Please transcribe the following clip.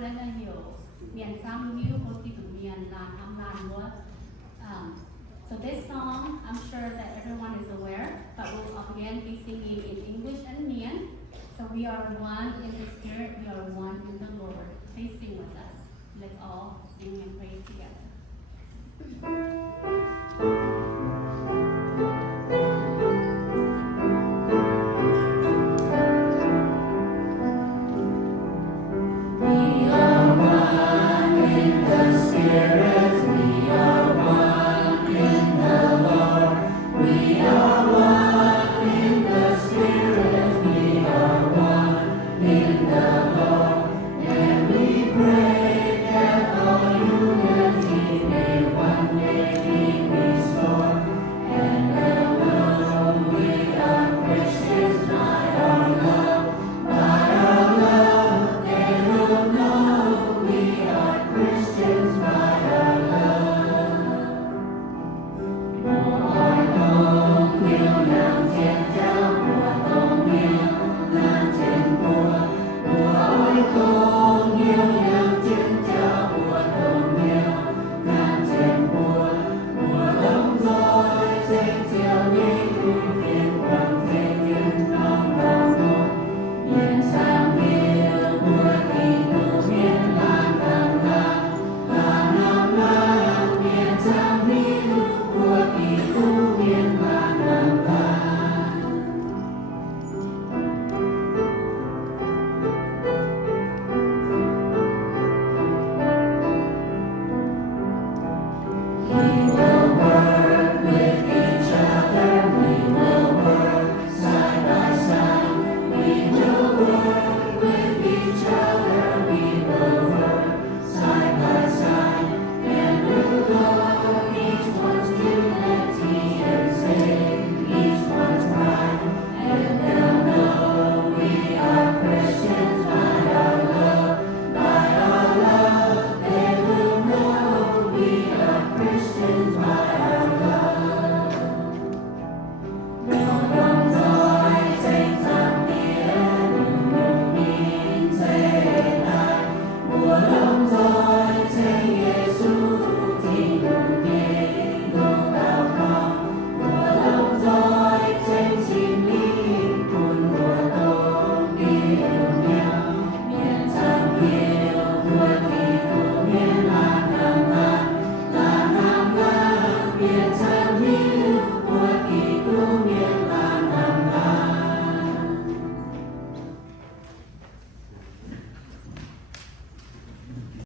nên là nhiều miền Sam như có tí của miền là âm làn múa. So this song, I'm sure that everyone is aware, but we'll again be singing in English and Mian. So we are one in the Spirit, we are one in the Lord. Please sing with us. Let's all sing and praise together.